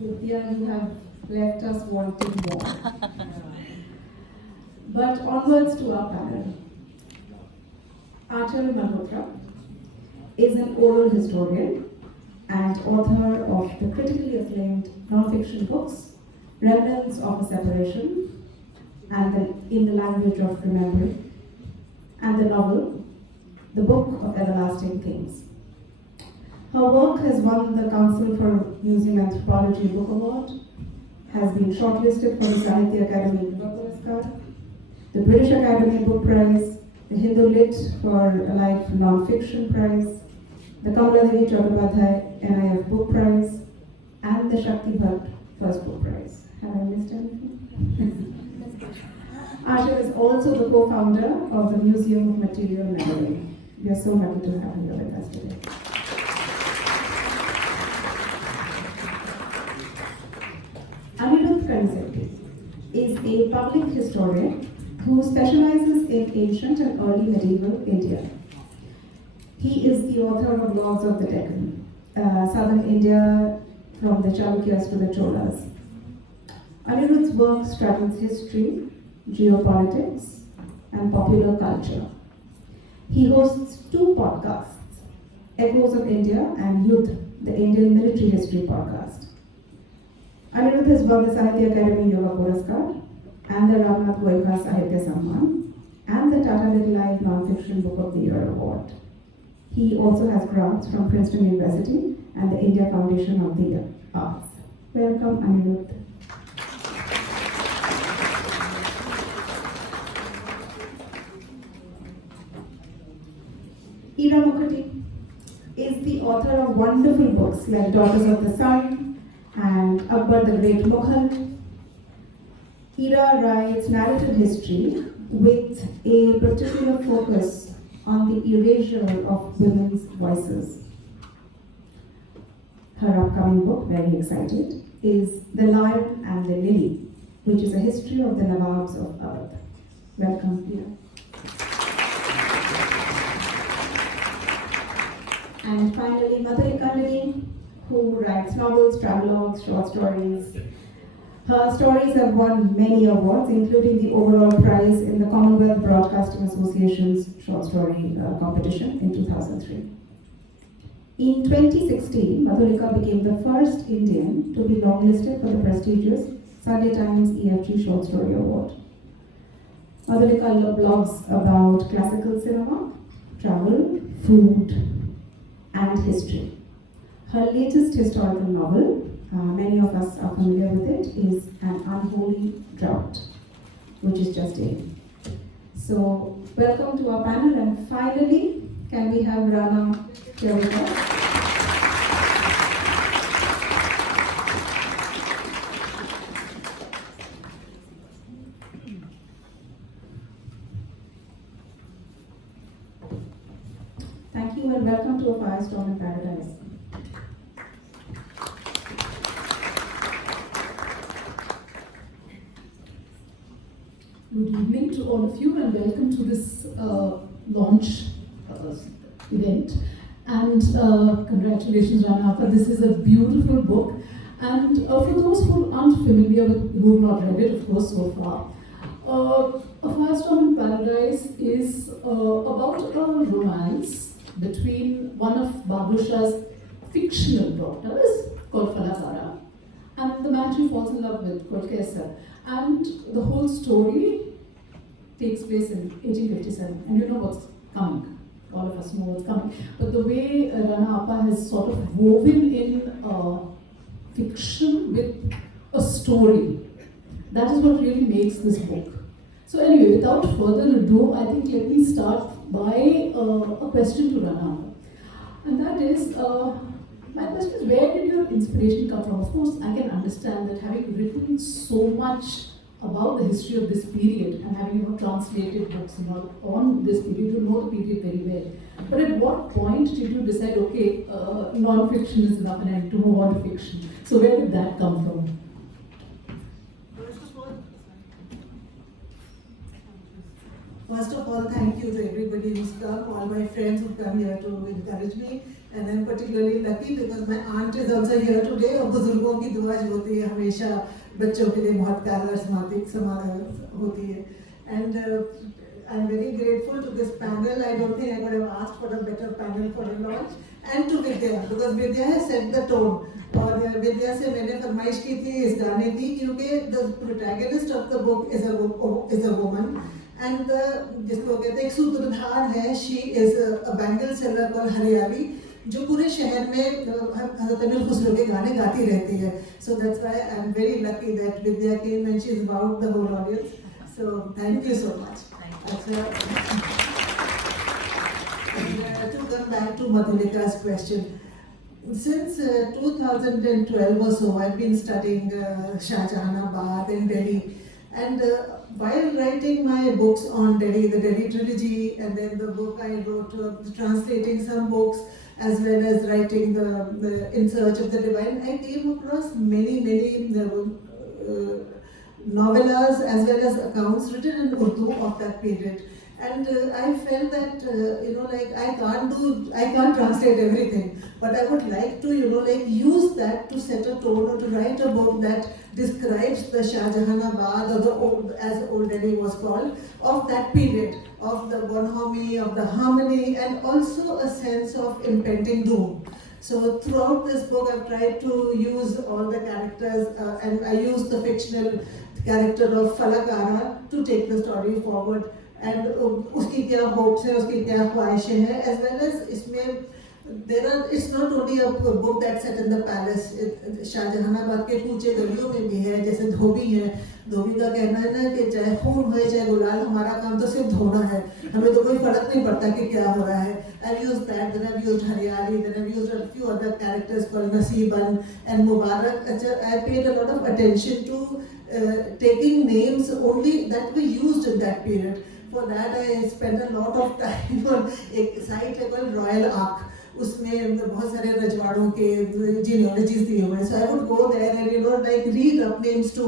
Vidya, you have left us wanting more. But onwards to our panel. Acharya Malhotra is an oral historian and author of the critically acclaimed non-fiction books, Remnants of a Separation, and In the Language of Remembering, and the novel, The Book of Everlasting Things. Her work has won the Council for Museum Anthropology Book Award, has been shortlisted for the Sahitya Akademi Yuva Puraskar, the British Academy Book Prize, the Hindu Lit for a Life Non-Fiction Prize, the Kamaladevi Chattopadhyay NIF Book Prize, and the Shakti Bhatt First Book Prize. Have I missed anything? Asha is also the co-founder of the Museum of Material Memory. We are so lucky to have you with us today. Anirudh Kanisetti is a public historian who specializes in ancient and early medieval India. He is the author of Lords of the Deccan, southern India from the Chalukyas to the Cholas. Anirudh's work straddles history, geopolitics, and popular culture. He hosts two podcasts, Echoes of India and Yudh, the Indian Military History podcast. Anirudh has won the Sahitya Akademi Yuva Puraskar and the Ramnath Goenka Sahitya Samman and the Tata Little Eye Non-Fiction Book of the Year Award. He also has grants from Princeton University and the India Foundation of the Arts. Welcome, Anirudh. Ira Mukherjee is the author of wonderful books like Daughters of the Sun and Akbar the Great Mughal. Ira writes narrative history with a particular focus on the erasure of women's voices. Her upcoming book, very excited, is The Lion and the Lily, which is a history of the Nawabs of Awadh. Welcome, Ira. And finally, Madhulika Nidhi, who writes novels, travelogues, short stories. Her stories have won many awards, including the overall prize in the Commonwealth Broadcasting Association's short story competition in 2003. In 2016, Madhulika became the first Indian to be longlisted for the prestigious Sunday Times EFG Short Story Award. Madhulika blogs about classical cinema, travel, food, and history. Her latest historical novel, many of us are familiar with it, is An Unholy Drought, which is just in. So, welcome to our panel, and finally, can we have Rana here with us? Thank you, and welcome to A Firestorm in Paradise. Good evening to all of you and welcome to this launch event. And congratulations, Rana, for this is a beautiful book. And for those who aren't familiar with, who have not read it, of course, so far, A Firestorm in Paradise is about a romance between one of Babu Shah's fictional daughters called Falakara and the man she falls in love with called Kaisar. And the whole story takes place in 1857, and you know what's coming. All of us know what's coming. But the way Rana Appa has sort of woven in fiction with a story, that is what really makes this book. So anyway, without further ado, I think let me start by a question to Rana Appa. And that is, my question is, where did your inspiration come from? Of course, I can understand that having written so much about the history of this period and having translated books on this period, you know the period very well. But at what point did you decide, okay, non-fiction is enough and I need to move on to fiction? So where did that come from? First of all, thank you to everybody who's come, all my friends who come here to encourage me. and I'm particularly lucky because my aunt is also here today. और बुजुर्गों की दुआ जो होती है हमेशा बच्चों के लिए बहुत कारगर होती है. And I'm very grateful to this panel. I don't think I could have asked for a better panel for a launch. And to Vidya, because Vidya has set the tone. और विद्या से मैंने फरमाइश की थी इस गाने की क्योंकि the protagonist of the book is a woman. And जिसको कहते हैं एक सूत्रधार है. She is a bangle seller called हरियाली जो पूरे शहर में हज़रत अमीर खुसरो के गाने गाती रहती है. So that's why I'm very lucky that Vidya came and she's wowed the whole audience. So thank you so much. To come back to Madhulika's question, since 2012 or so, I've been studying Shah Jahanabad and Delhi. And while writing my books on Delhi, the Delhi trilogy, and then the book I wrote, translating some books, as well as writing the In Search of the Divine, I came across many novellas as well as accounts written in Urdu of that period. And I felt that I can't translate everything, but I would like to use that to set a tone or to write a book that describes the Shah Jahanabad, or as Old Delhi was called, of that period, of the bonhomie, of the harmony, and also a sense of impending doom. So throughout this book, I've tried to use all the characters, and I used the fictional character of Falakara to take the story forward. And उसकी क्या hopes है, उसकी क्या ख्वाहिशें हैं, as well as इसमें it's not only a book that's set in the palace. Shahjahanabad के कूचे गलियों में भी है, जैसे धोबी है. धोबी का कहना है ना कि चाहे खून हो चाहे गुलाल, हमारा काम तो सिर्फ धोना है, हमें तो कोई फर्क नहीं पड़ता कि क्या हो रहा है. I've used that, then I've used Haryali, then I've used a few other characters called Nasiban and Mubarak. I paid a lot of attention to taking names only that were used in that period. For that I spent a lot of time on एक site है called Royal Ark. उसमें बहुत सारे रजवाड़ों के genealogies दिए हुए हैं. So I would go there and read up names to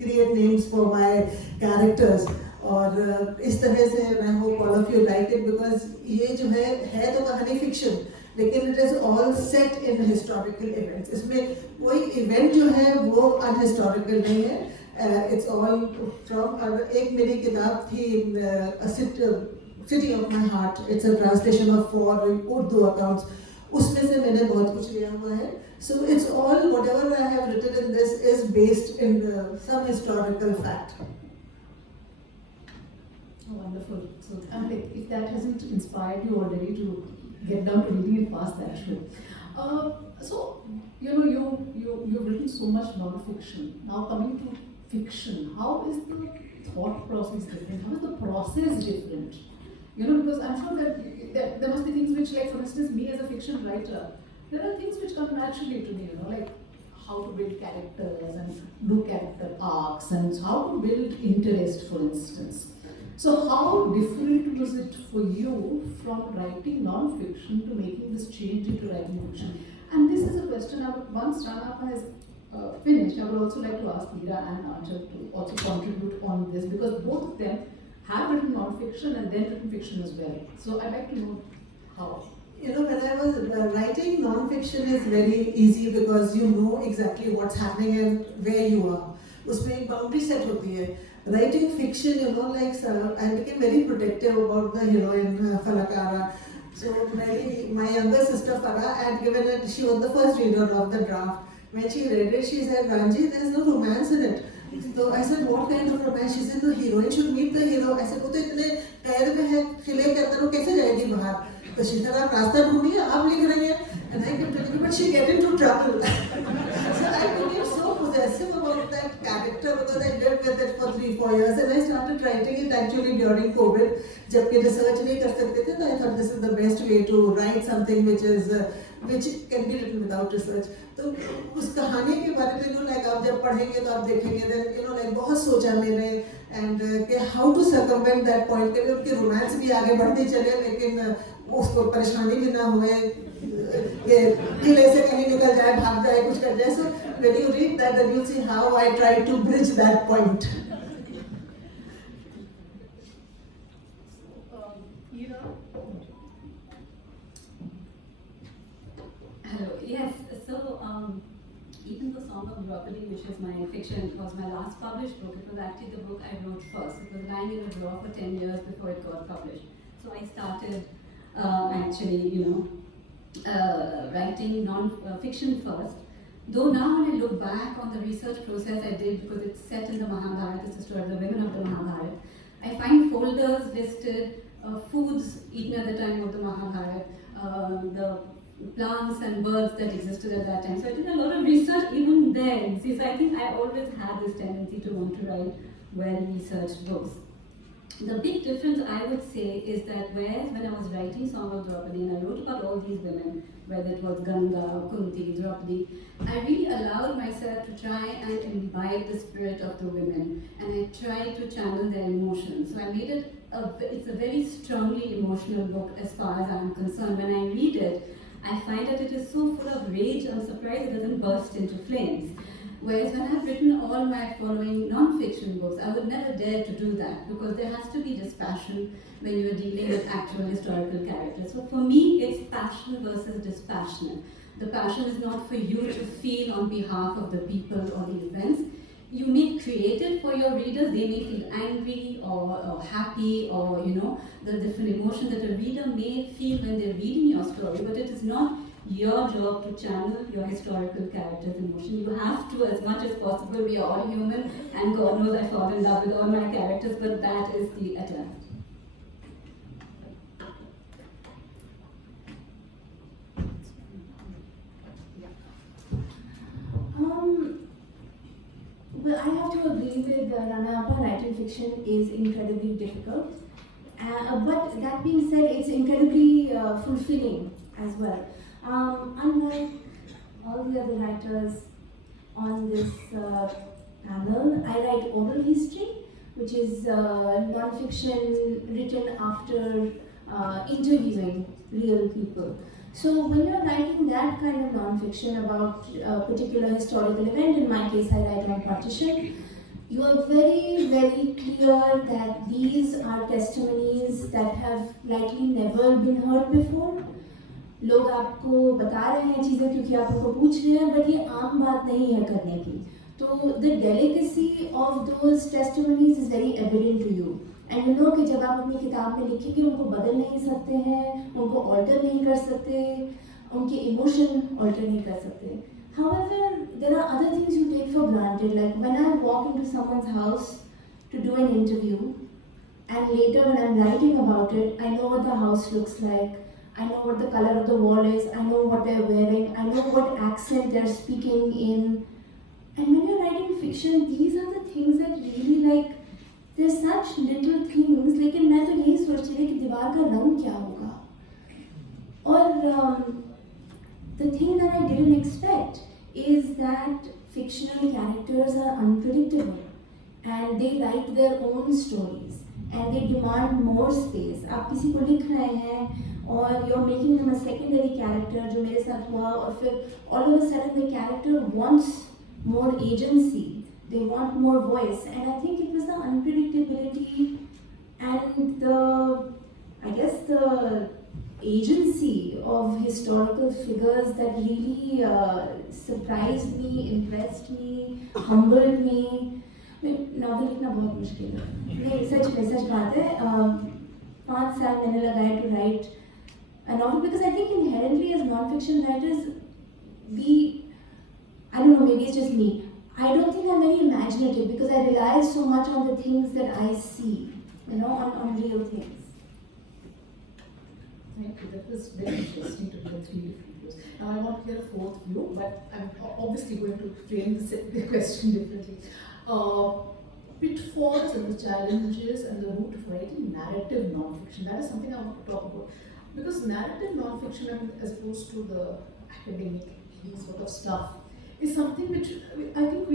create names for my characters. और इस तरह से I hope all of you like it because ये जो है तो कहानी fiction, लेकिन it is all set in historical events. इसमें कोई event जो है वो unhistorical नहीं है. It's all from एक मेरी किताब थी City of My Heart. It's a translation of 4 Urdu accounts. उसमें से मैंने बहुत कुछ लिया हुआ है. So it's all, whatever I have written in this is based in some historical fact. Oh, wonderful. So if that hasn't inspired you already to get down to reading it fast, that should. So you've written so much non-fiction. Now coming to fiction, how is the thought process different? How is the process different? Because I'm sure that there must be things which, like for instance, me as a fiction writer, there are things which come naturally to me, like how to build characters and do character arcs and how to build interest, for instance. So how different was it for you from writing non-fiction to making this change into writing fiction? And this is a question once Rana has finished, I would also like to ask Meera and Anchal to also contribute on this because both of them have written non-fiction and then written fiction as well. So I'd like to know how. When I was writing non-fiction is very easy because you know exactly what's happening and where you are. उसमें एक boundary set होती है. Writing fiction, I became very protective about the heroine Falakara. So my younger sister Farah had given it. She was the first reader of the draft. When she read it, she said, "Ranji, there's no romance in it." So I said, "What kind of romance?" She said, "The heroine should meet the hero." I said, "वो तो इतने कैद में है, किले के अंदर वो कैसे जाएगी बाहर?" तो she said, "आप रास्ता ढूंढिए, आप लिख रही हैं." And I kept telling her, but she get into trouble. So I became so possessive about that character because I lived with it for 3-4 years, and I started writing it actually during COVID. जबकि research नहीं कर सकते थे, तो I thought this is the best way to write something which can be written without research. तो उस कहानी के बारे में आप जब पढ़ेंगे तो आप देखेंगे then बहुत सोचा मैंने and कि how to circumvent that point कि उनकी romance भी आगे बढ़ती चले लेकिन उसको परेशानी भी ना हुए कि किले से कहीं निकल जाए भाग जाए कुछ कर जाए. So when you read that then you'll see how I tried to bridge that point. yes, so even the Song of Draupadi, which is my fiction, was my last published book. It was actually the book I wrote first. It was lying in a drawer for 10 years before it got published. So I started writing non-fiction first. Though now when I look back on the research process I did, because it's set in the Mahabharata, it's the story of the women of the Mahabharata, I find folders listed, foods eaten at the time of the Mahabharata, the plants and birds that existed at that time. So I did a lot of research even then. See, so I think I always had this tendency to want to write well-researched books. The big difference I would say is that whereas when I was writing Song of Draupadi and I wrote about all these women, whether it was Ganga, Kunti, Draupadi, I really allowed myself to try and imbibe the spirit of the women, and I tried to channel their emotions. So I made it, it's a very strongly emotional book as far as I'm concerned. When I read it, I find that it is so full of rage, I'm surprised it doesn't burst into flames. Whereas when I've written all my following non-fiction books, I would never dare to do that, because there has to be this passion when you're dealing with actual historical characters. So for me, it's passion versus dispassionate. The passion is not for you to feel on behalf of the people or the events. You may create it for your readers. They may feel angry or happy, or the different emotions that a reader may feel when they're reading your story, but it is not your job to channel your historical character's emotion. You have to, as much as possible, we are all human, and God knows I fall in love with all my characters, but that is the attempt. Well, I have to agree with Rana. Writing fiction is incredibly difficult. But that being said, it's incredibly fulfilling as well. Unlike all the other writers on this panel, I write oral history, which is non-fiction written after interviewing real people. So when you're writing that kind of non-fiction about a particular historical event, in my case I write on partition, you are very, very clear that these are testimonies that have likely never been heard before. लोग आपको बता रहे हैं चीज़ें क्योंकि आप उनको पूछ रहे हैं, but ये आम बात नहीं है करने की. तो the delicacy of those testimonies is very evident to you. And you know कि जब आप अपनी किताब में लिखेंगे उनको बदल नहीं सकते हैं, उनको alter नहीं कर सकते, उनके emotion alter नहीं कर सकते. However, there are other things you take for granted, like when I walk into someone's house to do an interview, and later when I'm writing about it, I know what the house looks like, I know what the color of the wall is, I know what they're wearing, I know what accent they're speaking in. And when you're writing fiction, these are the things that really there's such little things. लेकिन मैं तो यही सोच रही कि दीवार का रंग क्या होगा. और the thing that I didn't expect is that fictional characters are unpredictable, and they write their own stories, and they demand more space. आप किसी को लिख रहे हैं और you're making them a secondary character, जो मेरे साथ हुआ, और फिर all of a sudden the character wants more agency, they want more voice, and I think it was the unpredictability and the agency of historical figures that really surprised me, impressed me, humbled me. Novel लिखना बहुत मुश्किल है. नहीं, सच बात है. 5 साल मैंने लगाए to write a novel, because I think inherently as non-fiction writers, I don't know, maybe it's just me, I don't think I'm very imaginative, because I rely so much on the things that I see, on real things. Thank you. That was very interesting to hear 3 different views. Now I want to hear a 4th view, but I'm obviously going to frame the question differently. Pitfalls and the challenges and the route of writing narrative non-fiction. That is something I want to talk about. Because narrative non-fiction, as opposed to the academic sort of stuff, is something which I think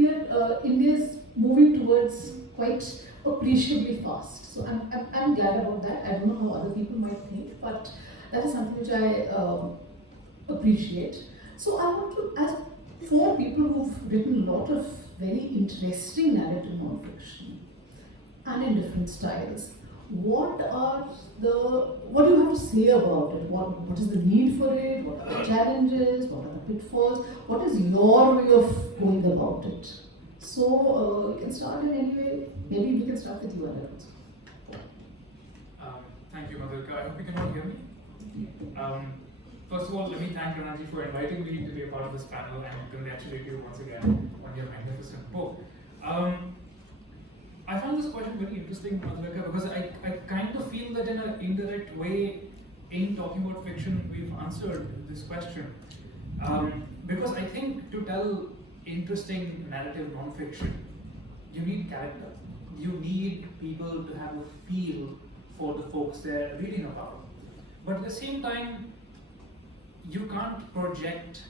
India is moving towards quite appreciably fast. So I'm glad about that. I don't know how other people might think, but that is something which I appreciate. So I want to ask 4 people who've written a lot of very interesting narrative non-fiction and in different styles. What are the what do you have to say about it? What is the need for it? What are the challenges? What are the pitfalls? What is your way of going about it? So you can start in any way. Maybe we can start with you, Anand. Thank you, Madhurika. I hope you can all hear me. First of all, let me thank Ranaji for inviting me to be a part of this panel and congratulate you once again on your magnificent book. I found this question very interesting, Madhurika, because I kind of feel that in an indirect way, in talking about fiction, we've answered this question. Because I think to tell interesting narrative non-fiction, you need character. You need people to have a feel for the folks they're reading about. But at the same time, you can't project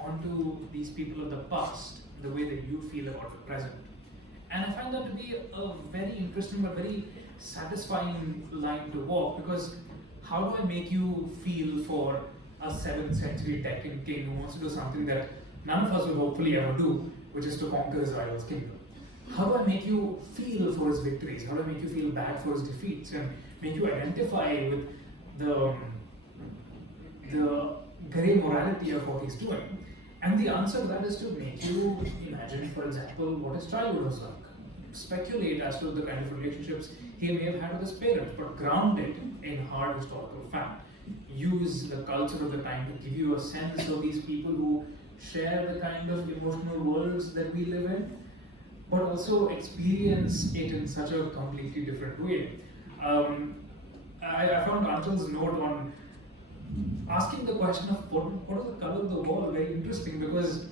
onto these people of the past the way that you feel about the present. And I find that to be a very interesting but very satisfying line to walk, because how do I make you feel for a 7th century Deccan king who wants to do something that none of us will hopefully ever do, which is to conquer his rival's kingdom? How do I make you feel for his victories? How do I make you feel bad for his defeats and make you identify with the grey morality of what he's doing? And the answer to that is to make you imagine, for example, what his childhood was like. Speculate as to the kind of relationships he may have had with his parents, but ground it in hard historical fact. Use the culture of the time to give you a sense of these people who share the kind of emotional worlds that we live in, but also experience it in such a completely different way. I found Anchal's note on asking the question of what is the color of the wall very interesting, because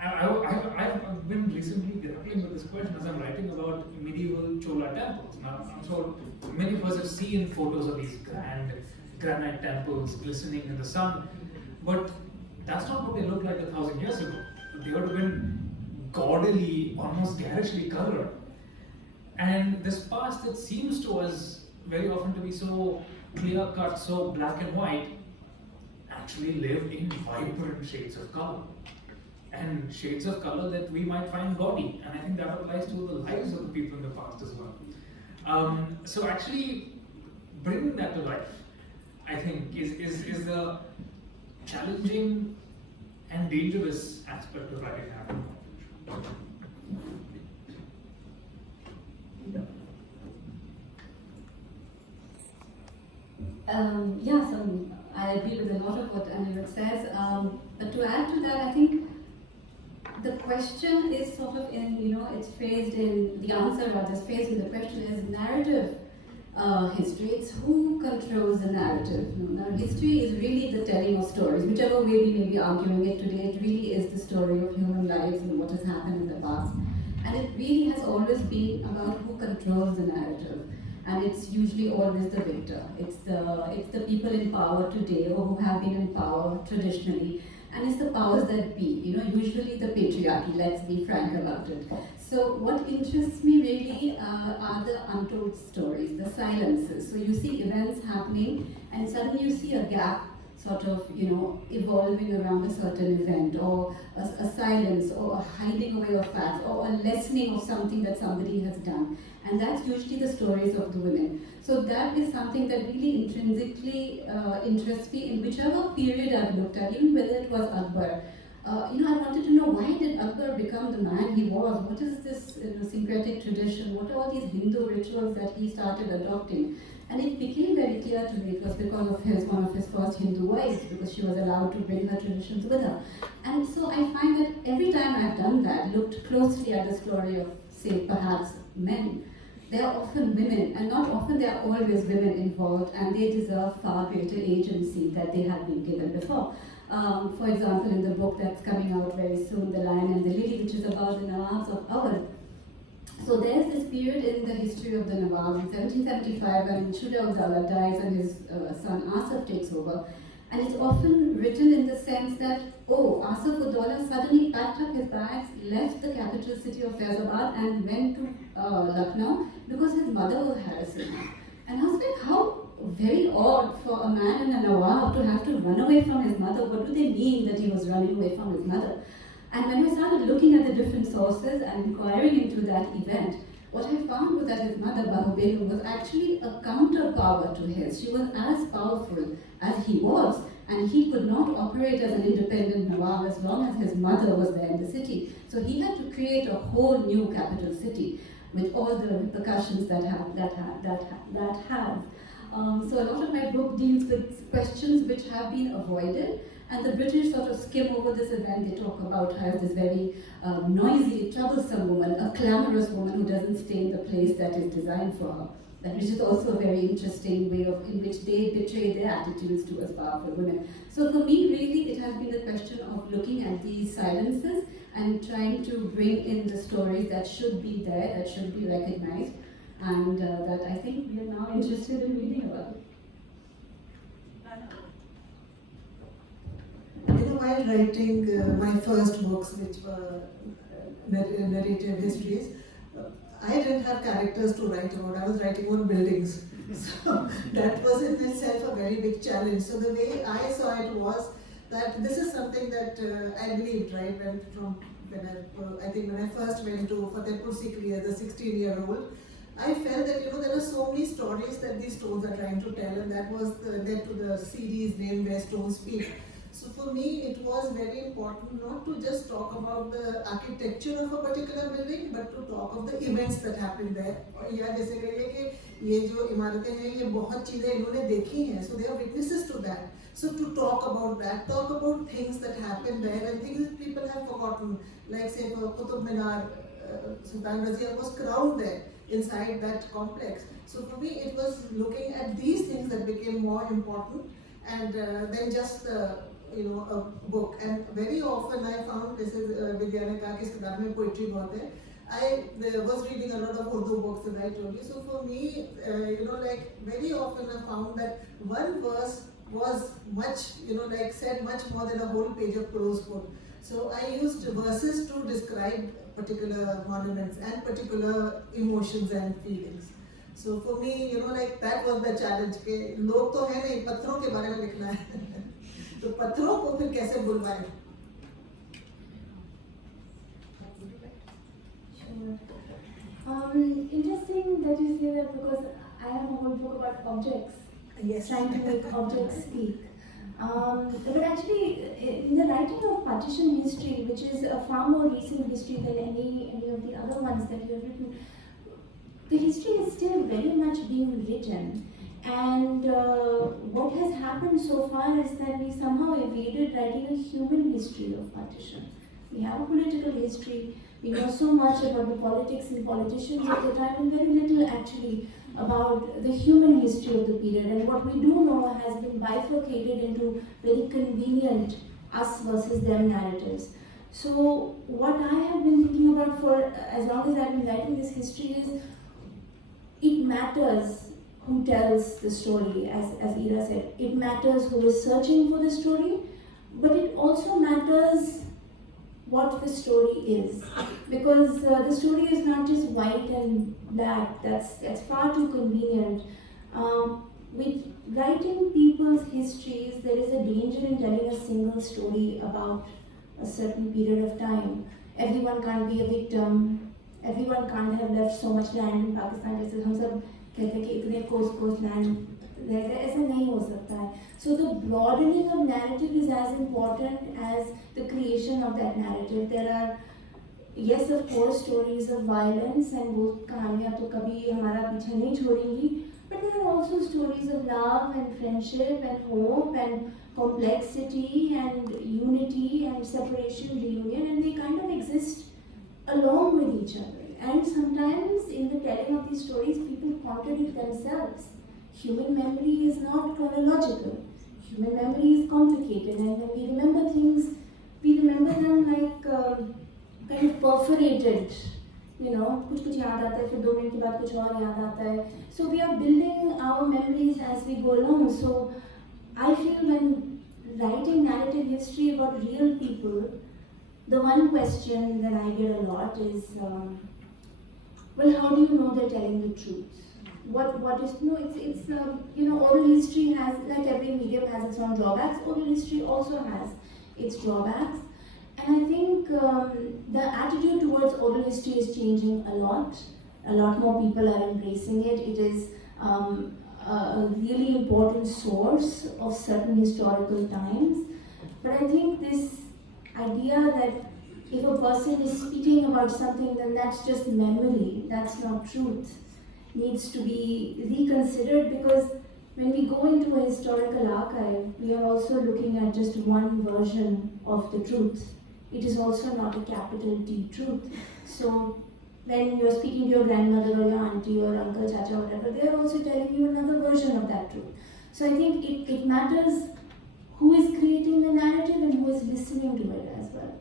I've been recently grappling with this question as I'm writing about medieval Chola temples. Now, I'm sure many of us have seen photos of these grand granite temples glistening in the sun, but that's not what they looked like 1,000 years ago. They would have been gaudily, almost garishly colored. And this past that seems to us very often to be so clear-cut, so black and white, actually lived in vibrant shades of color. And shades of color that we might find gaudy. And I think that applies to the lives of the people in the past as well. So actually bringing that to life, I think, is the challenging and dangerous aspect of writing narrative. So I agree with a lot of what Anirudh says. But to add to that, I think the question is sort of it's phrased in, the answer rather is phrased in the question is narrative history. It's who controls the narrative. Now, history is really the telling of stories. Whichever way we may be arguing it today, it really is the story of human lives and what has happened in the past. And it really has always been about who controls the narrative. And it's usually always the victor. It's the people in power today or who have been in power traditionally. And it's the powers that be, usually the patriarchy, let's be frank about it. So what interests me really are the untold stories, the silences. So you see events happening and suddenly you see a gap sort of, evolving around a certain event, or a silence, or a hiding away of facts, or a lessening of something that somebody has done. And that's usually the stories of the women. So that is something that really intrinsically interests me in whichever period I've looked at, even whether it was Akbar. I wanted to know, why did Akbar become the man he was? What is this syncretic tradition? What are all these Hindu rituals that he started adopting? And it became very clear to me it was because of one of his first Hindu wives, because she was allowed to bring her traditions with her. And so I find that every time I've done that, looked closely at the story of, say, perhaps men, they are often women, and not often they are always women involved, and they deserve far greater agency that they have been given before. For example, in the book that's coming out very soon, The Lion and the Lily, which is about the Nawabs of Awadh. So there's this period in the history of the Nawabs in 1775 when Shuja-ud-Dawla dies and his son Asif takes over. And it's often written in the sense that, Asif-ud-Dawla suddenly packed up his bags, left the capital city of Faizabad and went to Lucknow because his mother was harassing him. And I was like, how very odd for a man in a Nawab to have to run away from his mother. What do they mean that he was running away from his mother? And when I started looking at the different sources and inquiring into that event, What I found was that his mother, Bahu Begum, was actually a counterpower to his. She was as powerful as he was, and he could not operate as an independent Nawab as long as his mother was there in the city. So he had to create a whole new capital city with all the repercussions that has. So a lot of my book deals with questions which have been avoided, and the British sort of skim over this event. They talk about her as this very noisy, troublesome woman, a clamorous woman who doesn't stay in the place that is designed for her. That which is also a very interesting way in which they betray their attitudes towards powerful women. So for me, really, it has been the question of looking at these silences and trying to bring in the stories that should be there, that should be recognized, and that I think we are now interested in reading about. While writing my first books, which were narrative histories, I didn't have characters to write about. I was writing on buildings. So that was in itself a very big challenge. So the way I saw it was that this is something that I believed, right? I think when I first went to Fatehpur Sikri as a 16-year-old, I felt that there are so many stories that these stones are trying to tell, and that was led to the series named Where Stones Speak. So for me, it was very important not to just talk about the architecture of a particular building, but to talk of the events that happened there. या जैसे कहिए कि ये जो इमारतें हैं, ये बहुत चीजें इन्होंने देखी हैं, so they are witnesses to that. So to talk about that, talk about things that happened there and things that people have forgotten, like say Qutub Minar, Sultan Razia was crowned there inside that complex. So for me, it was looking at these things that became more important, and then just a book. And very often I found, this is Vidya ne kaha ki is kitab mein poetry bahut hai. I was reading a lot of Urdu books, as I told you. So for me, very often I found that one verse was much, said much more than a whole page of prose code. So I used verses to describe particular monuments and particular emotions and feelings. So for me, that was the challenge. कि लोग तो है नहीं, पत्थरों के बारे में लिखना है. तो पत्थरों को फिर कैसे बुलवाएं? Interesting that you say that, because I have a whole book about objects. Yes. Trying to make objects speak. But actually, in the writing of partition history, which is a far more recent history than any of the other ones that you have written, the history is still very much being written. And what has happened so far is that we somehow evaded writing a human history of partition. We have a political history. We know so much about the politics and politicians of the time, and very little actually about the human history of the period. And what we do know has been bifurcated into very convenient us versus them narratives. So what I have been thinking about for as long as I've been writing this history is, it matters who tells the story, as Ira said. It matters who is searching for the story, but it also matters what the story is, because the story is not just white and black. That's far too convenient. With writing people's histories, there is a danger in telling a single story about a certain period of time. Everyone can't be a victim. Everyone can't have left so much land in Pakistan. जैसे हम सब कहते हैं कि इतने कोस land रह गए, ऐसा नहीं हो सकता है. So the broadening of narrative is as important as the creation of that narrative. There are, yes, of course, stories of violence, and वो कहानियाँ तो कभी हमारा पीछा नहीं छोड़ेंगी. But there are also stories of love and friendship and hope and complexity and unity and separation, reunion, and they kind of exist along with each other. And sometimes in the telling of these stories, people contradict themselves. Human memory is not chronological. Human memory is complicated, and when we remember things, we remember them like kind of perforated. कुछ याद आता है, फिर 2 minute के बाद कुछ और याद आता है. So we are building our memories as we go along. So I feel when writing narrative history about real people, the one question that I get a lot is, well, how do you know they're telling the truth? What is, no, it's oral history has, like every medium has its own drawbacks. Oral history also has its drawbacks. And I think the attitude towards oral history is changing a lot. A lot more people are embracing it. It is a really important source of certain historical times. But I think this idea that if a person is speaking about something, then that's just memory, that's not truth, needs to be reconsidered, because when we go into a historical archive, we are also looking at just one version of the truth. It is also not a capital T truth. So when you're speaking to your grandmother or your auntie or uncle, chacha, whatever, they're also telling you another version of that truth. So I think it matters who is creating the narrative and who is listening to it as well.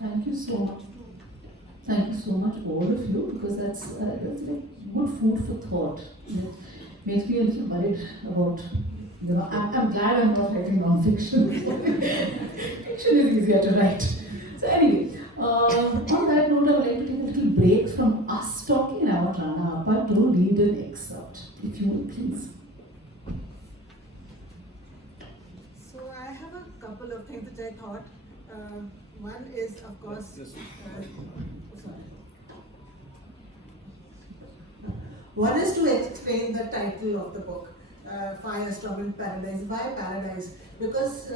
Thank you so much. Thank you so much, all of you, because that's like good food for thought. It makes me a little worried about, I'm glad I'm not writing non-fiction. Fiction is easier to write. So anyway, on that note, I would like to take a little break from us talking, and I want Rana Appa to read an excerpt, if you will, please. So I have a couple of things that I thought. One is, of course, one is to explain the title of the book, Firestorm in Paradise. Why Paradise? Because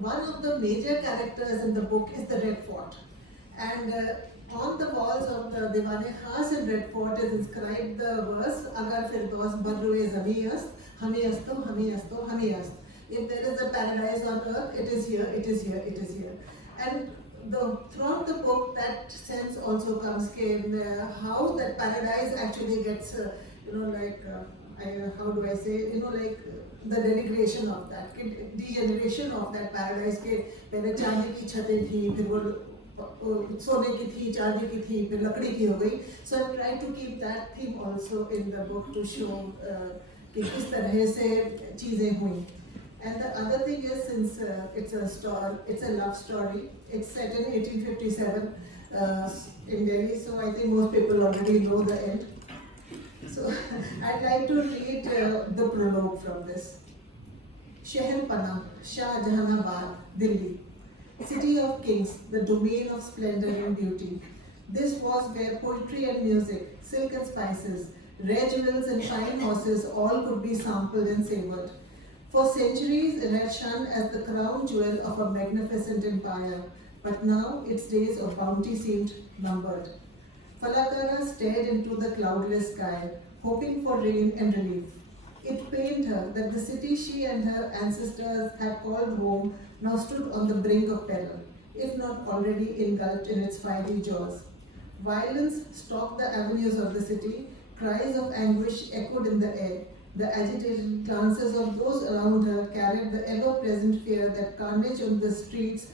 one of the major characters in the book is the Red Fort, and on the walls of the Diwan-e Khas in Red Fort is inscribed the verse Agar Firdaus Barruye Zami Ast, Hami Asto, Hami Asto, Hami Ast. If there is a paradise on earth, it is here, it is here, it is here. And throughout the book, that sense also comes how that paradise actually gets, how do I say, the denigration of that, degeneration of that paradise. पहले चांदी की छतें थी, फिर वो सोने की थी, चांदी की थी, फिर लकड़ी की हो गई. So I'm trying to keep that theme also in the book to show कि किस तरह से चीजें हुई. And the other thing is, since it's a love story, it's set in 1857 in Delhi, so I think most people already know the end. So I'd like to read the prologue from this. Sheher Pana, Shah Jahanabad, Delhi. City of kings, the domain of splendor and beauty. This was where poetry and music, silk and spices, rare jewels and fine horses all could be sampled and savored. For centuries, it had shone as the crown jewel of a magnificent empire, but now its days of bounty seemed numbered. Falakara stared into the cloudless sky, hoping for rain and relief. It pained her that the city she and her ancestors had called home now stood on the brink of peril, if not already engulfed in its fiery jaws. Violence stalked the avenues of the city, cries of anguish echoed in the air. The agitated glances of those around her carried the ever-present fear that carnage on the streets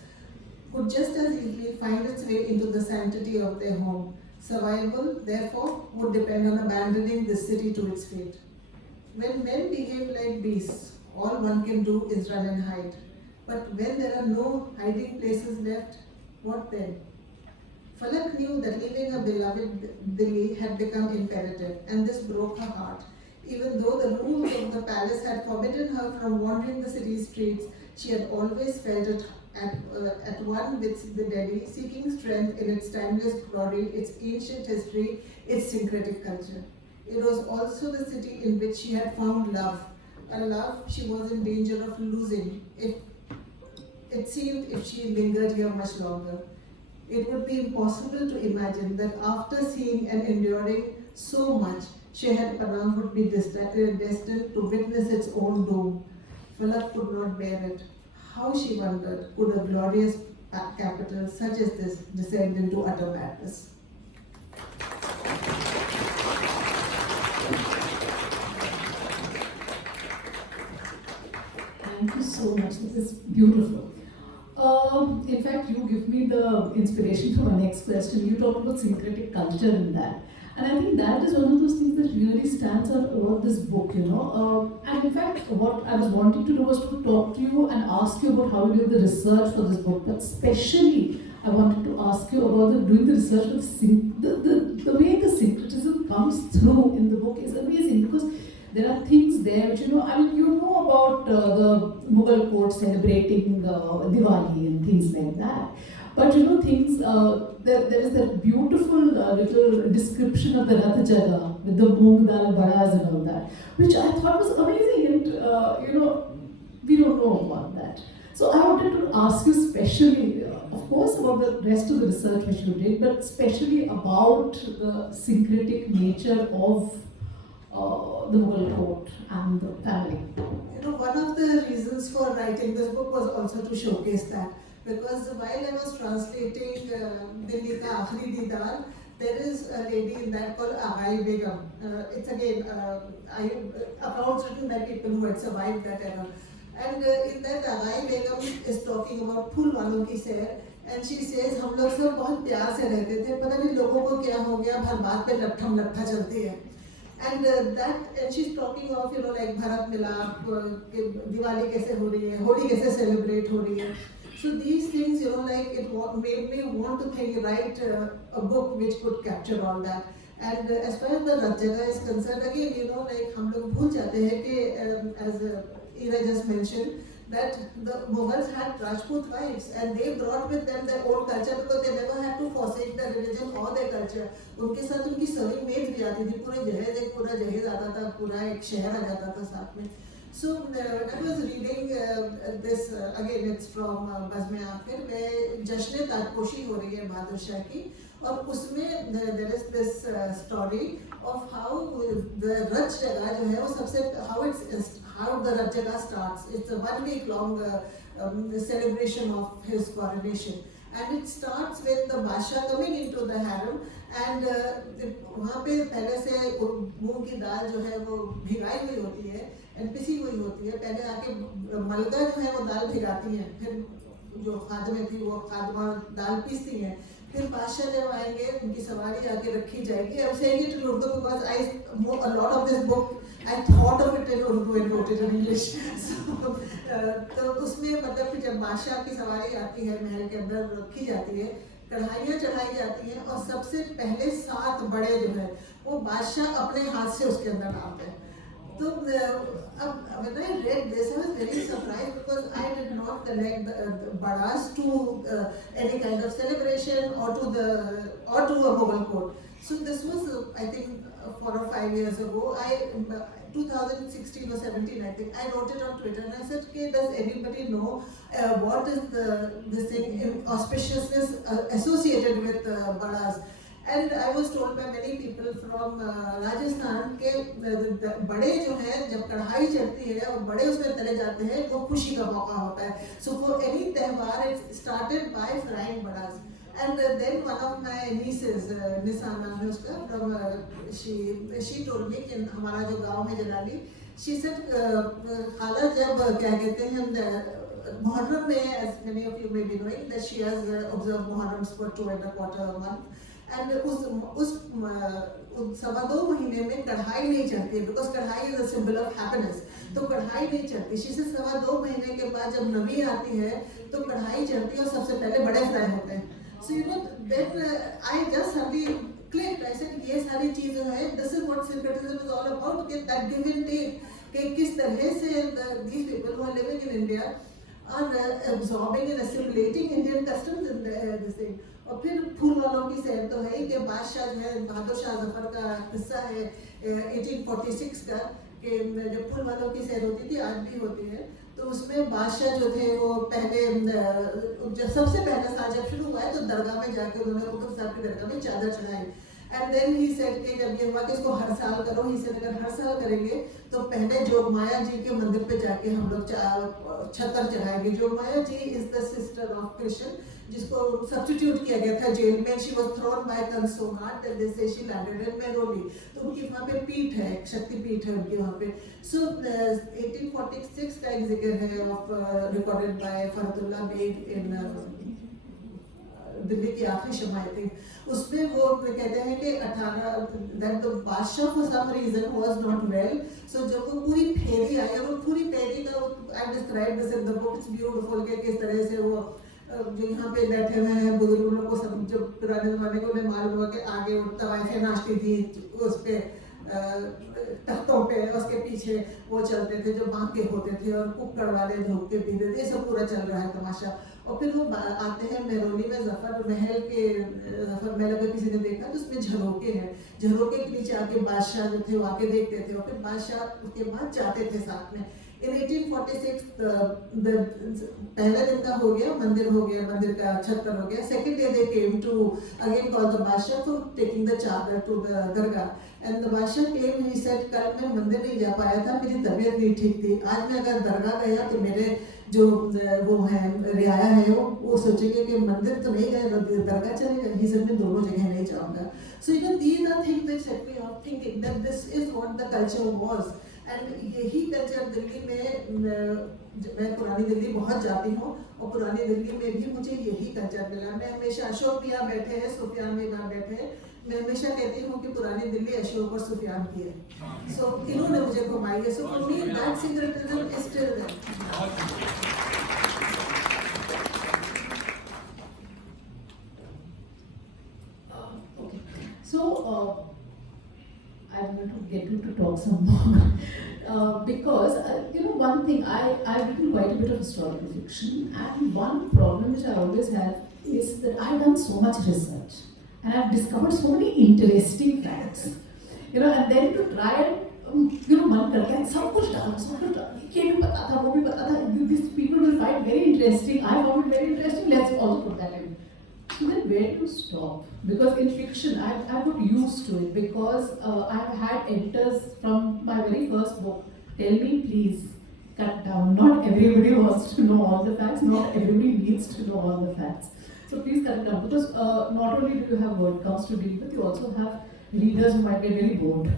could just as easily find its way into the sanctity of their home. Survival, therefore, would depend on abandoning this city to its fate. When men behave like beasts, all one can do is run and hide. But when there are no hiding places left, what then? Falak knew that leaving her beloved Delhi had become imperative, and this broke her heart. Even though the rules of the palace had forbidden her from wandering the city streets, she had always felt it at one with the Delhi, seeking strength in its timeless glory, its ancient history, its syncretic culture. It was also the city in which she had found love, a love she was in danger of losing. It seemed if she lingered here much longer. It would be impossible to imagine that after seeing and enduring so much, Sheher Pana would be destined to witness its own doom. Falak could not bear it. How, she wondered, could a glorious capital such as this descend into utter madness? Thank you so much. This is beautiful. In fact, you give me the inspiration for my next question. You talked about syncretic culture in that. And I think that is one of those things that really stands out about this book, And in fact, what I was wanting to do was to talk to you and ask you about how you did the research for this book. But especially, I wanted to ask you about doing the research of the way the syncretism comes through in the book is amazing, because there are things there which, about the Mughal court celebrating Diwali and things like that. But you know, things, there is that beautiful little description of the Rath Jaga with the moong dal badas and all that, which I thought was amazing, and you know, we don't know about that. So I wanted to ask you specially, of course, about the rest of the research which you did, but especially about the syncretic nature of the Mughal court and the family. You know, one of the reasons for writing this book was also to showcase that. Because while I was translating Dilli Ka Aakhri Deedar, there is a lady in that called Agai Begum. It's again accounts written by people who had survived that era. And in that Agai Begum is talking about Phul Walon Ki Sair, and she says हम लोग सब बहुत प्यार से रहते थे, पता नहीं लोगों को क्या हो गया, हर बात पे लट्ठम लट्ठा चलती है. And and she's talking of, you know, like Bharat Milap, Diwali कैसे हो रही है, Holi कैसे celebrate हो रही है. So these things, you know, like it made me want to write a book which could capture all that. And as far as the Rath Jaga is concerned, again, you know, like हम लोग भूल जाते हैं कि as Ira just mentioned, that the Mughals had Rajput wives and they brought with them their own culture because they never had to forsake their religion or their culture. उनके साथ उनकी serving maids भी आती थी, पूरा जहेज आता था, पूरा एक शहर आ जाता था साथ में. So when I was reading this, again it's from Bazme Aakhir, में जश्न ताजपोशी हो रही है बहादुर शाह की, और उसमें there is this story of how the Rath Jaga जो है वो सबसे how the Rath Jaga starts. It's a 1 week long celebration of his coronation. And it starts with the Basha coming into the harem, and वहाँ पे पहले से मूंग की दाल जो है वो भिगाई हुई होती है and पिसी हुई होती है. पहले आके मलका जो है वो दाल भिगाती हैं, फिर जो खादमें थी वो खादमा दाल पीसती हैं, फिर बादशाह जब आएंगे उनकी सवारी आके रखी जाएगी. I'm saying it in Urdu because a lot of this book I thought of it in Urdu and wrote it in English. तो उसमें मतलब कि जब बादशाह की सवारी आती है, महल के अंदर रखी जाती है, कढ़ाइयाँ चढ़ाई जाती हैं, और सबसे पहले 7 बड़े जो है वो बादशाह अपने हाथ से उसके अंदर डालते हैं. तो अब when I read this, I was very surprised because I did not connect the badas to any kind of celebration or to a Mughal court. So this was, I think, 4 or 5 years ago. 2016 or 17, I think, I wrote it on Twitter and I said, okay, does anybody know what is this thing, auspiciousness associated with badas? And I was told by many people from Rajasthan के बड़े जो हैं जब कढ़ाई चढ़ती है और बड़े उसमें तले जाते हैं वो खुशी का मौका होता है. So for any त्यौहार it started by frying badas. And then one of my nieces, Nisana Nuska, from she told me कि हमारा जो गांव में जलाली, she said खाला जब क्या कहते हैं Muharram में, as many of you may be knowing, that she has observed Muharrams for 2.25 months. And उस 2.25 महीने में कढ़ाई नहीं चढ़ती है because कढ़ाई is a symbol of happiness. तो कढ़ाई नहीं चढ़ती. she said 2.25 महीने के बाद जब नमी आती है तो कढ़ाई चढ़ती है और सबसे पहले बड़े फ्राई होते हैं. So you know, then I just suddenly clicked. I said ये सारी चीजें हैं. This is what syncretism is all about. Get that give and take. कि किस तरह से these people who are living in India are absorbing and assimilating Indian customs in this thing. और फिर फूल वालों की सैर तो है कि बादशाह जो है बहादुर शाह जफर का किस्सा है 1846 का कि जब फूल वालों की सैर होती थी, आज भी होती है, तो उसमें बादशाह जो थे वो पहले जब सबसे पहला साल जब शुरू हुआ है तो दरगाह में जाके उन्होंने कुतुब साहब की दरगाह में चादर चढ़ाई. एंड देन ही सेड कि जब ये हुआ कि इसको हर साल करो, ही सेड अगर हर साल करेंगे तो पहले जोगमाया जी के मंदिर पे जाके हम लोग छतर चढ़ाएंगे. Jogmaya ji is the sister of Krishna, जिसको सब्स्टिट्यूट किया गया था जेल में. शी वाज थ्रोन बाय कंसोगाट and they say she landed in Mehrauli. तो उनकी वहाँ पे पीठ है, शक्ति पीठ है उनकी वहाँ पे. सो 1846 का एक जिक्र है of recorded by Farhatullah bag इन दिल्ली की आखिरी शमाय थी. उसमें वो कहते हैं कि 18 that the बादशाह for some reason was not well. So जब वो पूरी फेरी आई, और वो पूरी फेरी का I described this in the book, it's beautiful कि किस तरह से वो जो यहाँ पे बैठे हुए हैं बुजुर्ग लोगों को सब, जब पुराने जमाने को उन्हें मालूम हुआ कि आगे वो तवाइफें नाचती थी उस पे तख्तों पे, उसके पीछे वो चलते थे जो बांके होते थे और कुक्कड़ वाले धूप के पीते थे, ये सब पूरा चल रहा है तमाशा। और फिर वो आते हैं मेहरौनी में जफर महल अगर किसी ने देखा तो उसमें झरोके हैं, झरोके के नीचे आके बादशाह जो थे वो आके देखते थे और फिर बादशाह उसके बाद जाते थे साथ में। In 1846 पहला दिन का हो गया, मंदिर का छत्तर हो गया। Second day they came to again call the Basha for taking the chadar to the dargah. And the Basha came, he said, कल मैं मंदिर नहीं जा पाया था, मेरी तबीयत नहीं ठीक थी, आज मैं अगर दरगाह गया तो मेरे जो वो हैं रियाया है वो सोचेंगे कि मंदिर तो नहीं गए, दरगाह चले गए। He said मैं दोनों जगह नहीं जाऊँगा। So these are things that set me off thinking that this is what the culture was. And यही कल्चर दिल्ली में, मैं पुरानी दिल्ली बहुत जाती हूँ और पुरानी दिल्ली में भी मुझे यही कल्चर मिला। मैं हमेशा, अशोक भी यहाँ बैठे हैं, सुफियान भी यहाँ बैठे हैं, मैं हमेशा कहती हूँ कि पुरानी दिल्ली अशोक और सुफियान की है। सो इन्होंने मुझे घुमाई है। So for me that syncretism is still there. So, I'm going to get you to talk some more because one thing, I've written quite a bit of historical fiction, and one problem which I always have is that I've done so much research and I've discovered so many interesting facts, and then to try and मन करके सब कुछ डालो, ये भी पता था, वो भी पता था, these people will find very interesting, I found it very interesting, let's also put that in. So then where to stop? Because in fiction, I got used to it because I've had editors from my very first book tell me, please cut down. Not everybody wants to know all the facts. Not everybody needs to know all the facts. So please cut it down because not only do you have word counts to deal with, you also have readers who might get very bored,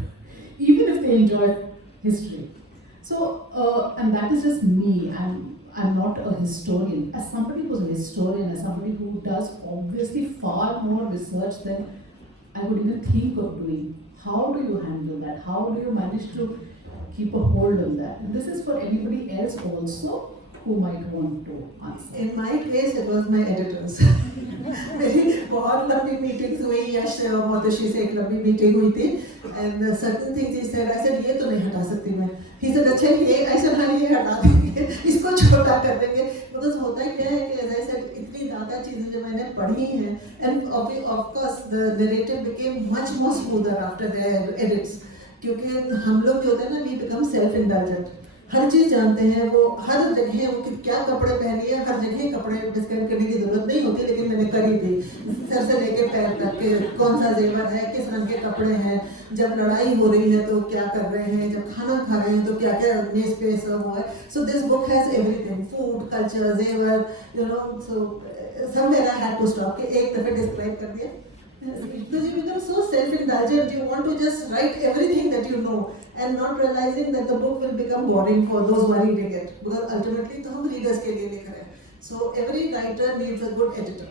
even if they enjoy history. So, and that is just me. I'm not a historian. As somebody who's a historian, as somebody who does obviously far more research than I would even think of doing, how do you handle that? How do you manage to keep a hold of that? And this is for anybody else also who might want to answer. In my case, it was my editors. मेरी बहुत लंबी meetings हुई, यश और मोतशी से एक लंबी meeting हुई थी, and certain things he said, I said ये तो नहीं हटा सकती मैं। He said अच्छा ये, I said हाँ ये हटा देंगे, इसको छोटा कर देंगे। Because होता क्या है कि as I said, इतनी ज़्यादा चीजें जो मैंने पढ़ी हैं, and of course the narrative became much more smoother after the edits, क्योंकि हम लोग जो होते हैं ना, we become self-indulgent. हर चीज जानते हैं, वो हर जगह वो क्या कपड़े पहनी है, हर जगह कपड़े डिस्क्राइब करने की जरूरत नहीं होती, लेकिन मैंने करी थी, सर से लेके पैर तक के कौन सा जेवर है, किस रंग के कपड़े हैं, जब लड़ाई हो रही है तो क्या कर रहे हैं, जब खाना खा रहे हैं तो क्या क्या मेज पे सब हुआ है. So this book has everything, food, culture, जेवर, so somewhere I had to stop कि एक दफे डिस्क्राइब कर दिया. Because you become so self-indulgent, you want to just write everything that you know and not realizing that the book will become boring for those who are reading it. Because ultimately, तो हम readers के लिए लिख रहे हैं. So every writer needs a good editor.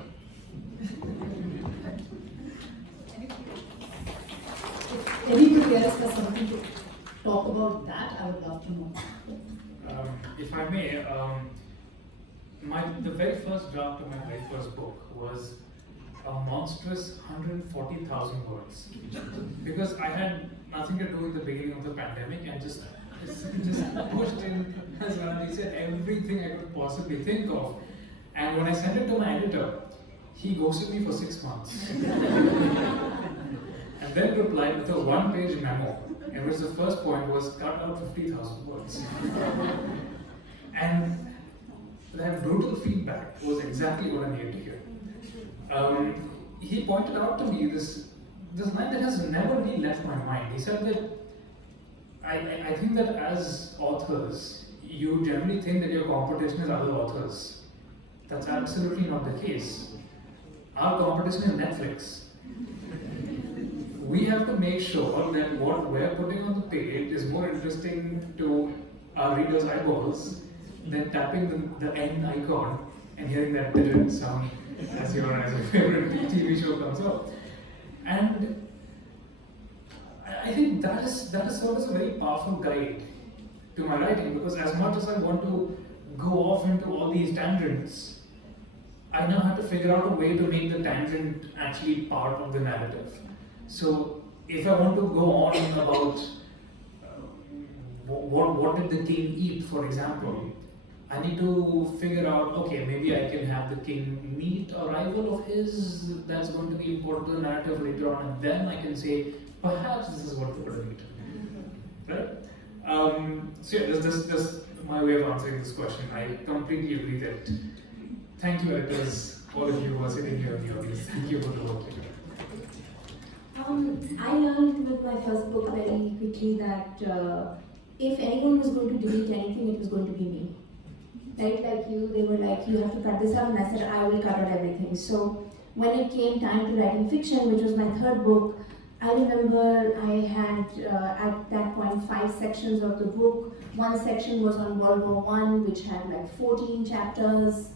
Anybody else has something to talk about that? I would love to know. If I may, the very first draft of my very first book was a monstrous 140,000 words, because I had nothing to do in the beginning of the pandemic and just pushed in, as Rani said, everything I could possibly think of. And when I sent it to my editor, he ghosted me for 6 months. And then replied with a 1-page memo, in which the first point was cut out 50,000 words. And that brutal feedback was exactly what I needed to hear. He pointed out to me this line that has never really left my mind. He said that I think that as authors, you generally think that your competition is other authors. That's absolutely not the case. Our competition is Netflix. We have to make sure that what we're putting on the page is more interesting to our readers' eyeballs than tapping the end icon and hearing that didn't sound as your favorite TV show comes up. And I think that is served as a very powerful guide to my writing, because as much as I want to go off into all these tangents, I now have to figure out a way to make the tangent actually part of the narrative. So if I want to go on about what did the king eat, for example, I need to figure out, okay, maybe I can have the king meet a rival of his that's going to be important to the narrative later on, and then I can say, perhaps this is what they would have eaten. Right? So yeah, this my way of answering this question. I completely agree that, thank you editors, all of you who are sitting here in the audience, thank you for the work you do. I learned with my first book very quickly that if anyone was going to delete anything, it was going to be me. Right, like you, they were like, you have to cut this out, and I said, I will cut out everything. So when it came time to writing fiction, which was my third book, I remember I had at that point 5 sections of the book. One section was on World War I, which had like 14 chapters.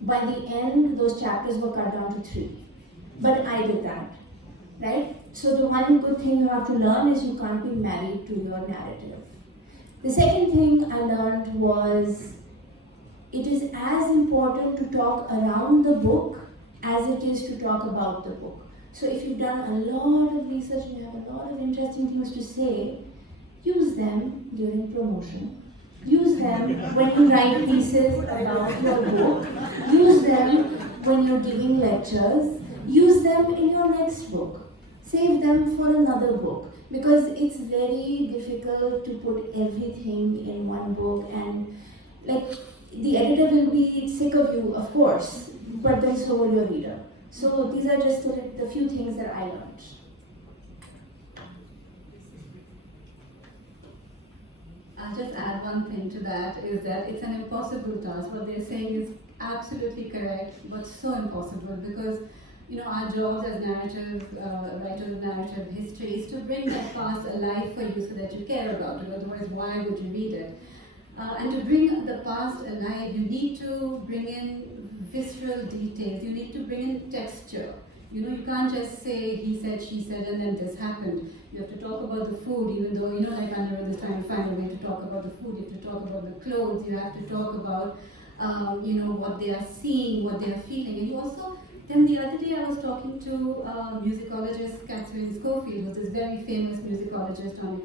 By the end, those chapters were cut down to 3. But I did that, right? So the one good thing you have to learn is you can't be married to your narrative. The second thing I learned was it is as important to talk around the book as it is to talk about the book. So if you've done a lot of research and you have a lot of interesting things to say, use them during promotion. Use them when you write pieces about your book. Use them when you're giving lectures. Use them in your next book. Save them for another book. Because it's very difficult to put everything in one book, and like the editor will be sick of you, of course, but then so will your reader. So these are just the few things that I learned. I'll just add one thing to that, is that it's an impossible task. What they're saying is absolutely correct, but so impossible, because our jobs as narrative writers of narrative history is to bring that past alive for you so that you care about it. Otherwise, why would you read it? And to bring the past alive, you need to bring in visceral details. You need to bring in texture. You can't just say he said, she said, and then this happened. You have to talk about the food, even though, like Anirudh is trying to find a way to talk about the food. You have to talk about the clothes. You have to talk about, what they are seeing, what they are feeling. And you also, then the other day I was talking to musicologist Catherine Schofield, who's this very famous musicologist on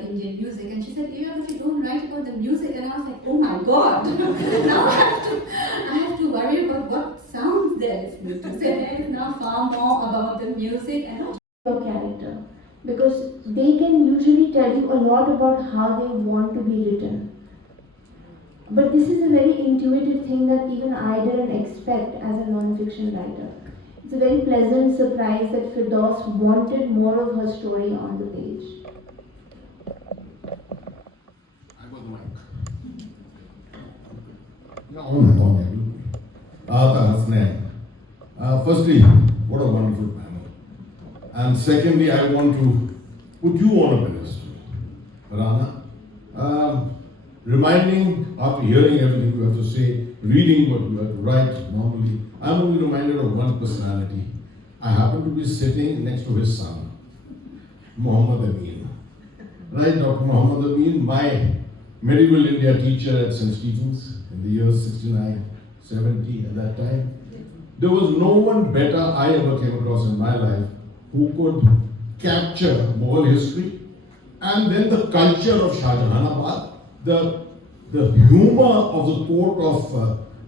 Indian music, and she said, if you don't write about the music, and I was like, oh my god, now I have to worry about what sounds they're listening to. So there is now far more about the music and not your character, because they can usually tell you a lot about how they want to be written. But this is a very intuitive thing that even I didn't expect as a non-fiction writer. It's a very pleasant surprise that Firdaus wanted more of her story on the page. I got the mic. Firstly, what a wonderful panel. And secondly, I want to put you on a pedestal, Rana. Reminding, after hearing everything you have to say, reading what you have to write normally, I'm only reminded of one personality. I happen to be sitting next to his son, Muhammad Amin. Right, Dr. Muhammad Amin, my medieval India teacher at St. Stephen's in the years 69, 70 at that time. There was no one better I ever came across in my life who could capture Mughal history and then the culture of Shah Jahanabad, the humor of the court of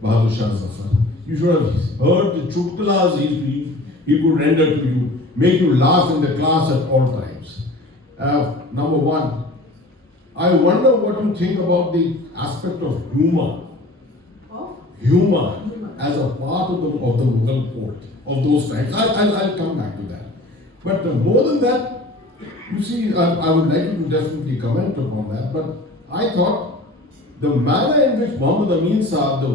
Bahadur Shah Zafar. You should have heard the chutkalas he could render to you, make you laugh in the class at all times. Number one, I wonder what you think about the aspect of humor. Humor as a part of the Mughal court of those times. I'll come back to that. But more than that, you see, I would like you to definitely comment upon that, but I thought the manner in which Muhammad Amin Saab, the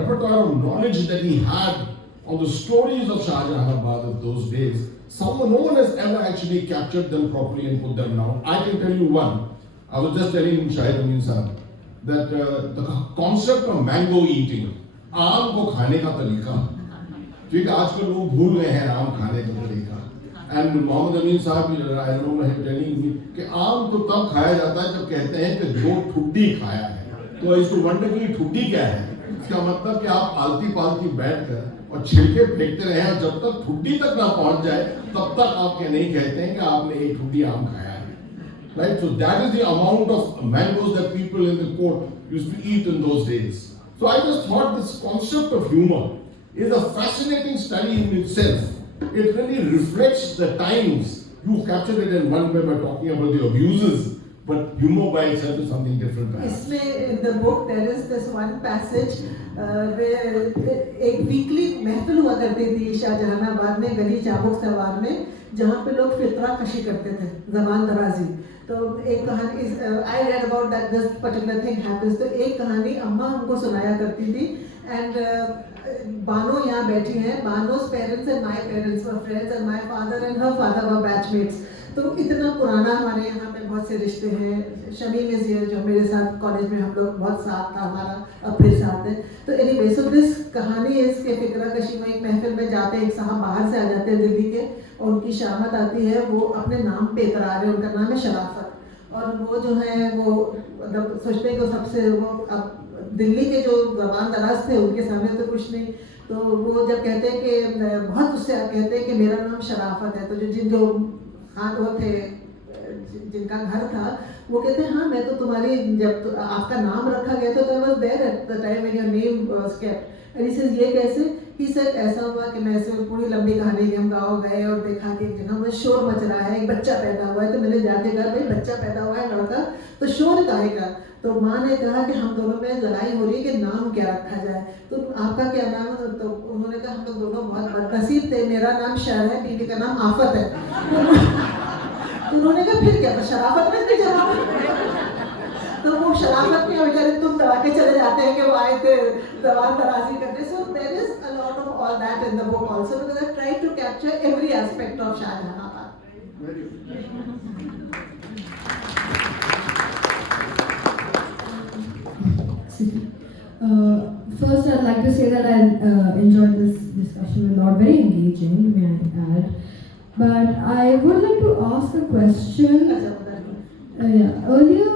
repertoire of knowledge that he had on the stories of Shah Jahanabad of those days, no one has ever actually captured them properly and put them down. I can tell you one. I was just telling Shahid Amin Saab that the concept of mango eating, आम को खाने का तरीका, ठीक है, आजकल लोग भूल गए हैं आम खाने का तरीका. And Muhammad Amin Saab, I remember him telling me कि आम तो तब खाया जाता है जब कहते हैं कि दो ठुड्डी खाया है. तो I used to wonder कि ठुड्डी क्या है. इसका मतलब कि आप आलती पालती बैठ कर और छिलके फेंकते रहे और जब तक ठुड्डी तक ना पहुंच जाए तब तक आप ये नहीं कहते हैं कि आपने एक ठुड्डी आम खाया है. Right? So that is the amount of mangoes that people in the court used to eat in those days. So I just thought this concept of humor is a fascinating study in itself. It really reflects the times. You captured it in one way by talking about the abuses, but humor by itself is something different. Perhaps. इसमें in the book there is this one passage where एक weekly महफिल हुआ करती थी शाहजहानाबाद में गली चाबुक सवार में, जहाँ पे लोग फितरा कशी करते थे, जबान दराजी. तो एक कहानी I read about that this particular thing happens. तो एक कहानी अम्मा हमको सुनाया करती थी. एंड बानो यहाँ बैठी हैं. बानो's parents and my parents were friends and my father and her father were batchmates. तो इतना पुराना हमारे यहाँ पे बहुत से रिश्ते हैं. शमीम इज हियर जो मेरे साथ कॉलेज में हम लोग बहुत साथ था हमारा, अब फिर साथ है. तो एनीवे सो दिस कहानी इसके फिक्रा कशी में एक महफिल में जाते हैं, एक साहब बाहर से आ जाते हैं दिल्ली के और उनकी शामत आती है. वो अपने नाम पे इतरा रहे, उनका नाम है शराफत. और वो जो है वो मतलब सोचते हैं कि सबसे वो अब दिल्ली के जो जबान दराज थे उनके सामने तो कुछ नहीं. तो वो जब कहते हैं कि बहुत उससे कहते हैं कि मेरा नाम शराफत है, तो जो हाँ वो थे जिनका घर था वो कहते हैं हाँ मैं तो तुम्हारी जब तो आपका नाम रखा गया था तो I was there at the time when your name was kept. And he says ये कैसे? ही सेड ऐसा हुआ कि मैं ऐसे पूरी लंबी कहानी कि हम गाँव गए और देखा कि एक जगह में शोर मच रहा है, एक बच्चा पैदा हुआ है. तो मैंने जाके कहा भाई बच्चा पैदा हुआ है लड़का, तो शोर काहे का? तो माँ ने कहा कि हम दोनों में लड़ाई हो रही है कि नाम क्या रखा जाए. तो आपका क्या नाम है? तो उन्होंने कहा हम लोग दोनों बहुत बदनसीब थे, मेरा नाम शर है, बीवी का नाम आफत है. तो उन्होंने कहा फिर क्या शराफत में भी जवाब. तो वो शराफत में बेचारे तुम दबा के चले जाते हैं कि वो आए थे जबान दराजी करने. So there is a lot of all that in the book also because I try to capture every aspect of Shahjahanabad. First, I'd like to say that I enjoyed this discussion a lot, very engaging, may I add. But I would like to ask a question. Earlier,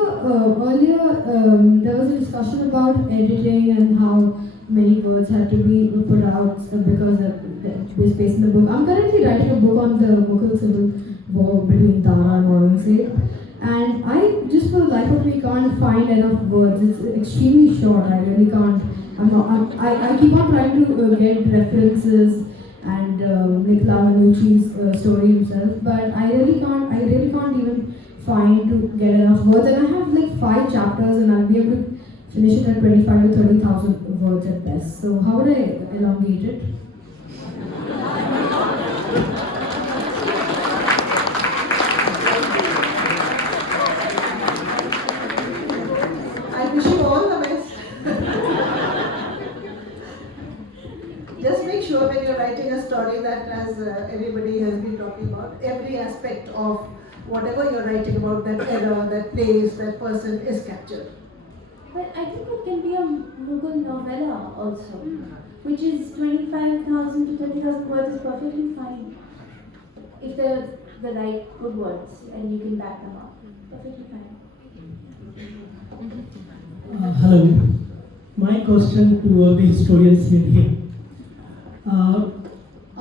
there was a discussion about editing and how many words had to be put out because there's space in the book. I'm currently writing a book on the Mughal civil war between Dara and Aurangzeb. And I just for the life of me can't find enough words. It's extremely short. I really can't. I keep on trying to get references and Nicola Manucci's story himself, but I really can't even find to get enough words. And I have like 5 chapters, and I'll be able to finish it at 25 to 30,000 words at best. So how would I elongate it? I wish you all the best. Just make sure when you're writing a story that, as everybody has been talking about, every aspect of whatever you're writing about, that era, that place, that person is captured. But I think it can be a Mughal novella also, which is 25,000 to 30,000 words is perfectly fine. If they're the right good words and you can back them up. Perfectly fine. Hello. My question to all the historians here.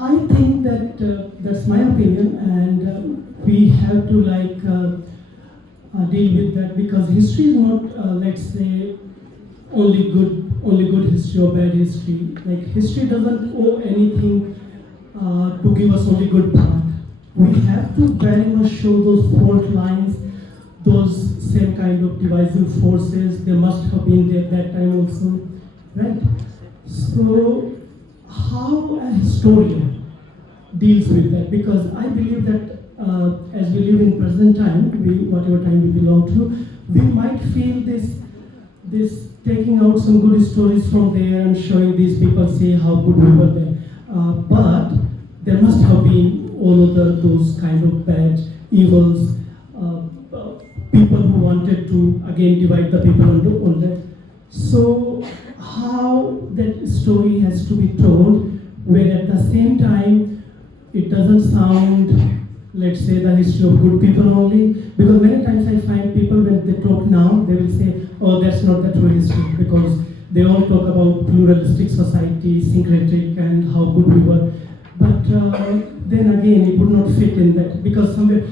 I think that that's my opinion, and we have to deal with that, because history is not, let's say, only good history or bad history. Like, history doesn't owe anything to give us only good part. We have to very much show those fault lines, those same kind of divisive forces. They must have been there that time also, right? So, how a historian deals with that? Because I believe that as we live in present time, whatever time we belong to, we might feel this taking out some good stories from there and showing these people, say how good we were there. But there must have been all of those kind of bad evils, people who wanted to again divide the people on that. So how that story has to be told, where at the same time it doesn't sound, let's say, the history of good people only, because many times I find people when they talk now, they will say, oh, that's not the true history, because they all talk about pluralistic society, syncretic, and how good we were. But then again, it would not fit in that, because somewhere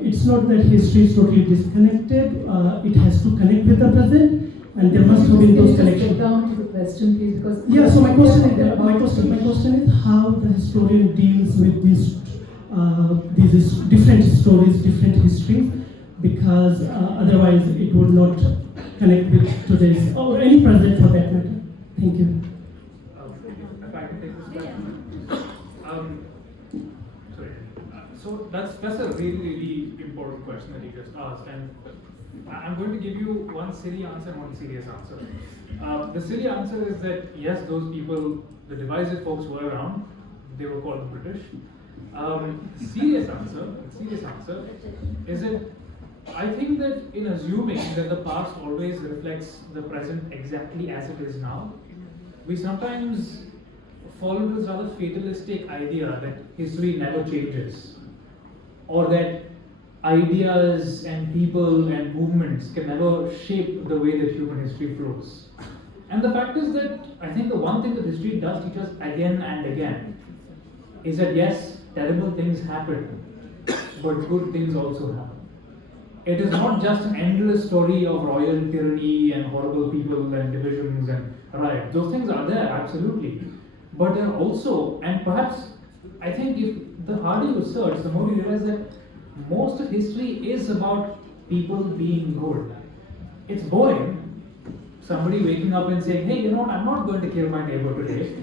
it's not that history is totally disconnected. It has to connect with the present, and there must have been those Can you just connections. get down to the question, please, because Yeah, so my question is how the historian deals with these different stories, different histories, because otherwise it would not connect with today's or any present for that matter. Thank you. If I can take this question. Sorry. So that's a really important question that you just asked, and I'm going to give you one silly answer and one serious answer. The silly answer is that yes, those people, the divisive folks, were around. They were called the British. Serious answer is that I think that in assuming that the past always reflects the present exactly as it is now, we sometimes fall into this rather fatalistic idea that history never changes, or that ideas and people and movements can never shape the way that human history flows. And the fact is that I think the one thing that history does teach us again and again is that yes, terrible things happen, but good things also happen. It is not just an endless story of royal tyranny and horrible people and divisions and riots. Those things are there, absolutely. But there are also, and perhaps I think if the harder you search, the more you realize that most of history is about people being good. It's boring. Somebody waking up and saying, hey, you know what, I'm not going to kill my neighbor today.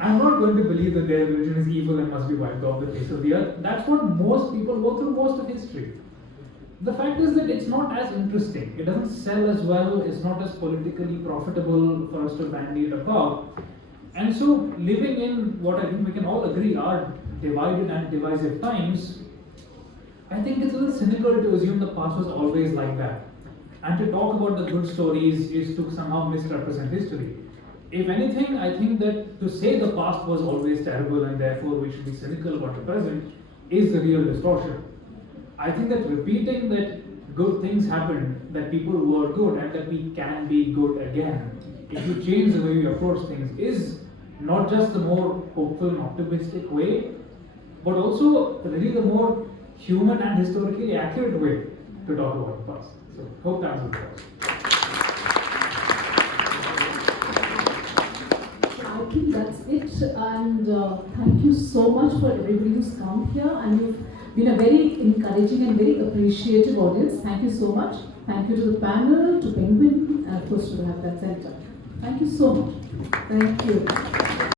I'm not going to believe that their religion is evil and must be wiped off the face of the earth. That's what most people go through most of history. The fact is that it's not as interesting. It doesn't sell as well. It's not as politically profitable for us to bandy it about. And so, living in what I think we can all agree are divided and divisive times, I think it's a little cynical to assume the past was always like that. And to talk about the good stories is to somehow misrepresent history. If anything, I think that to say the past was always terrible and therefore we should be cynical about the present is the real distortion. I think that repeating that good things happened, that people were good and that we can be good again, if you change the way we approach things, is not just the more hopeful and optimistic way, but also really the more human and historically accurate way to talk about the past. So, hope that answers the question. I think that's it, and thank you so much for everybody who's come here, and you've been a very encouraging and very appreciative audience. Thank you so much. Thank you to the panel, to Penguin, and of course to the Habitat Center. Thank you so much. Thank you.